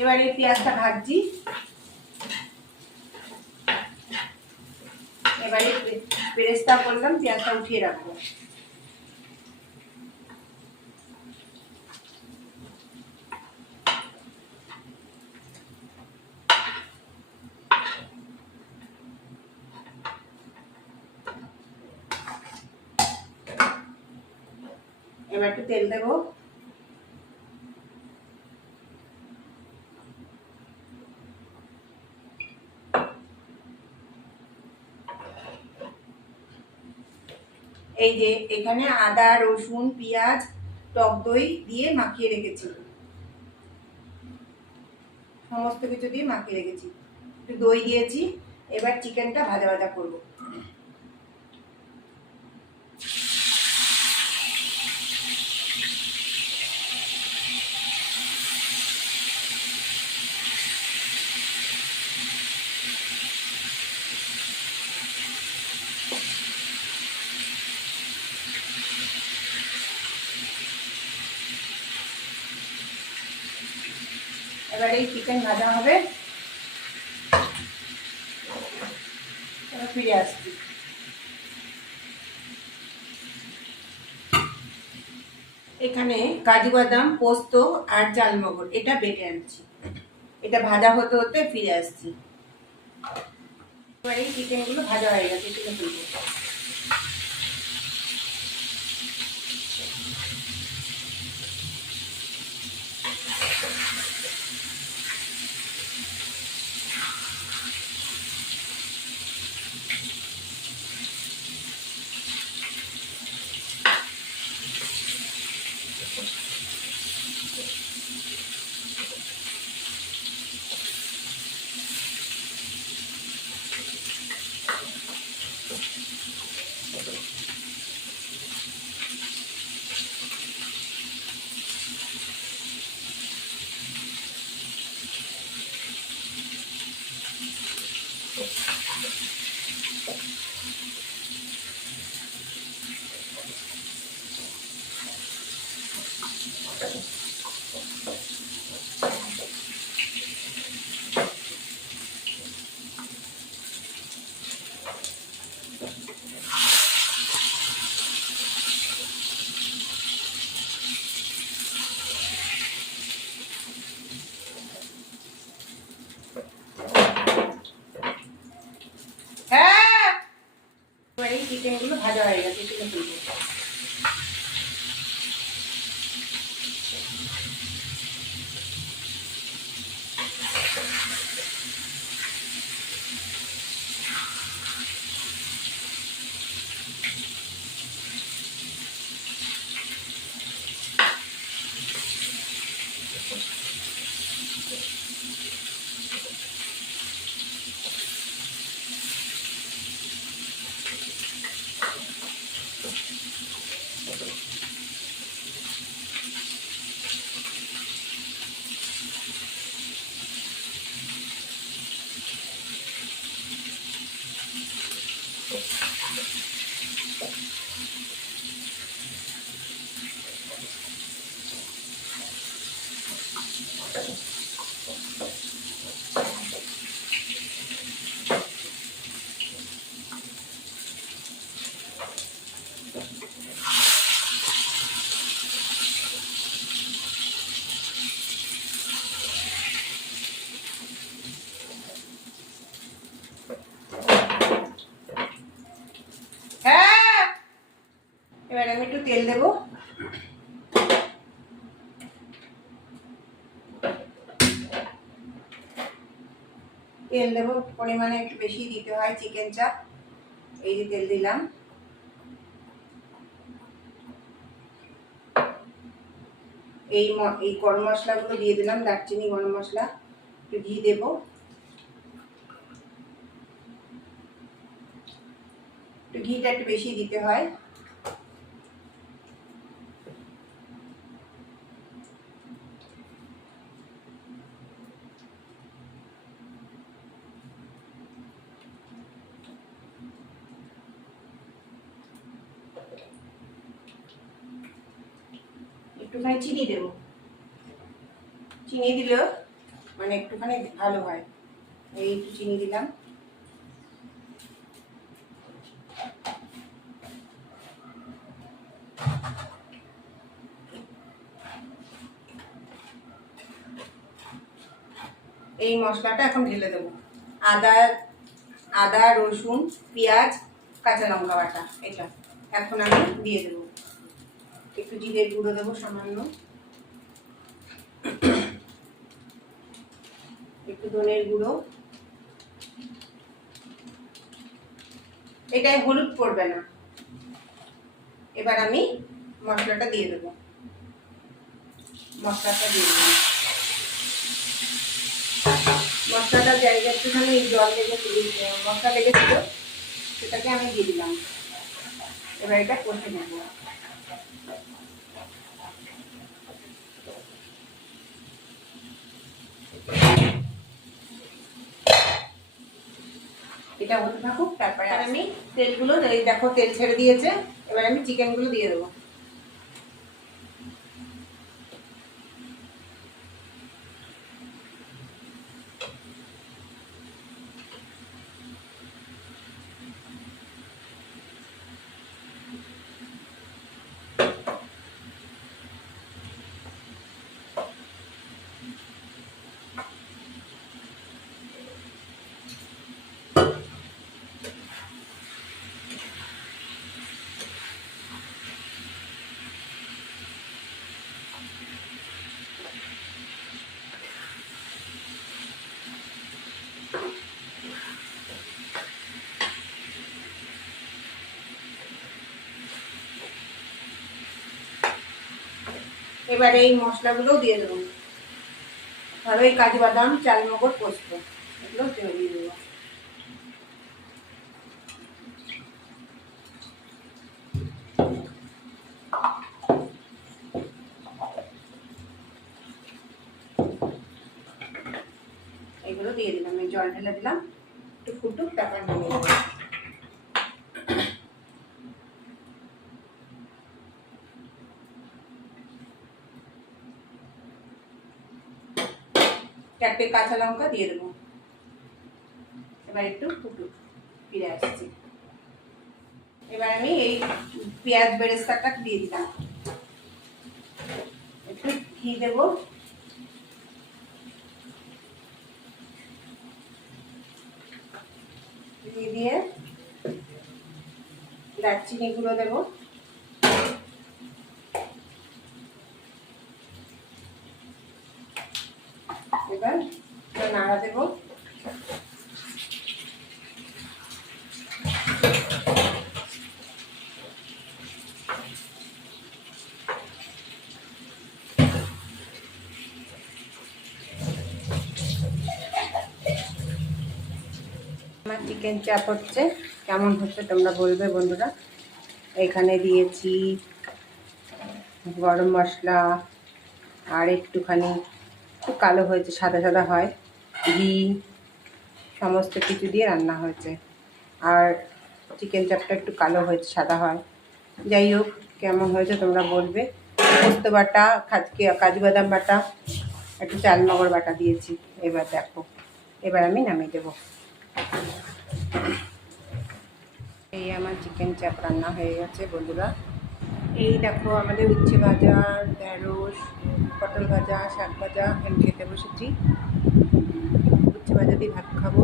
এবার এই পেঁয়াজটা ভাজছি। এবারে বেরেস্তা করলাম, পেঁয়াজটা উঠিয়ে রাখবো। এবার একটু তেল দেবো। এই যে এখানে আদা, রসুন, পেঁয়াজ, টক দই দিয়ে মাখিয়ে রেখেছি, সমস্ত কিছু দিয়ে মাখিয়ে রেখেছি। একটু দই দিয়েছি। এবার চিকেনটা ভাজা ভাজা করবো। এবার এই চিকেন ভাজা হবে, এবার ফিরে আসছি। এখানে কাজু বাদাম, পোস্ত আর চালমগজ এটা বেটে আনছি। এটা ভাজা হতে হতে ফিরে আসছি। এবার এই চিকেনগুলো ভাজা হয়ে গেছে, তুলে ফেলবো। এবার এই চিকেনগুলো ভাজা হয়ে গেছে, তুলে ফেলবো। এবার আমি একটু তেল দেবো। তেল দেবো পরিমাণে একটু বেশি দিতে হয় চিকেন চাপ। এই যে তেল দিলাম। এই গরম মশলাগুলো দিয়ে দিলাম, দারচিনি, গরম মশলা। একটু ঘি দেবো। একটু ঘিটা একটু বেশি দিতে হয়। একটুখানি চিনি দেবো। চিনি দিলেও মানে একটুখানি ভালো হয়। এই একটু চিনি দিলাম। এই মশলাটা এখন ঢেলে দেবো। আদা আদা রসুন পেঁয়াজ কাঁচা লঙ্কা বাটা এটা এখন আমি দিয়ে দেবো। একটু জিরের গুঁড়ো দেবো সামান্য, একটু ধনের গুঁড়ো, এটাই হলুদ পড়বে না। এবার আমি মশলাটা দিয়ে দেবো। মশলাটার জায়গায় একটুখানি জল লেগেছিল, মশলা লেগেছিল, সেটাকে আমি দিয়ে দিলাম। এবার এটা কষে নেব। এটা হতে থাকুক, তারপরে আমি তেলগুলো, দেখো তেল ছেড়ে দিয়েছে, এবার আমি চিকেনগুলো দিয়ে দেবো। এবারে এই মশলাগুলোও দিয়ে দেবো। ধরো এই কাজু বাদাম চালমগজ পোস্ত এগুলো দিয়ে দেবো। এগুলো দিয়ে দিলাম, এই জল ঢেলে দিলাম, একটু ফুটুক, তারপর দিয়ে দেবো। চারটে কাঁচা লঙ্কা দিয়ে দেবো। এবার একটু ফুটুক, ফিরে আসছি। এবার আমি এই পেঁয়াজ বেরেস্তাটা দিয়ে দিলাম, একটু ঘি দেবো, দিয়ে দারচিনি গুঁড়ো দেবো, এবার নাড়া দেবো। আমার চিকেন চাপ হচ্ছে, কেমন হচ্ছে তোমরা বলবে বন্ধুরা। এখানে দিয়েছি গরম মশলা, আর একটুখানি খুব কালো হয়েছে, সাদা সাদা হয়, ঘি, সমস্ত কিছু দিয়ে রান্না হয়েছে। আর চিকেন চাপটা একটু কালো হয়েছে, সাদা হয়। যাই হোক, কেমন হয়েছে তোমরা বলবে। পোস্ত বাটা, কাজু বাদাম বাটা, একটু চালমগর বাটা দিয়েছি। এবার দেখো, এবার আমি নামিয়ে দেবো। এই আমার চিকেন চাপ রান্না হয়ে গেছে বন্ধুরা। এই দেখো আমাদের উচ্ছে ভাজা, ঢেঁড়স, পটল ভাজা, শাক ভাজা, আমি খেতে বসেছি। উচ্ছে ভাজা দিয়ে ভাত খাবো।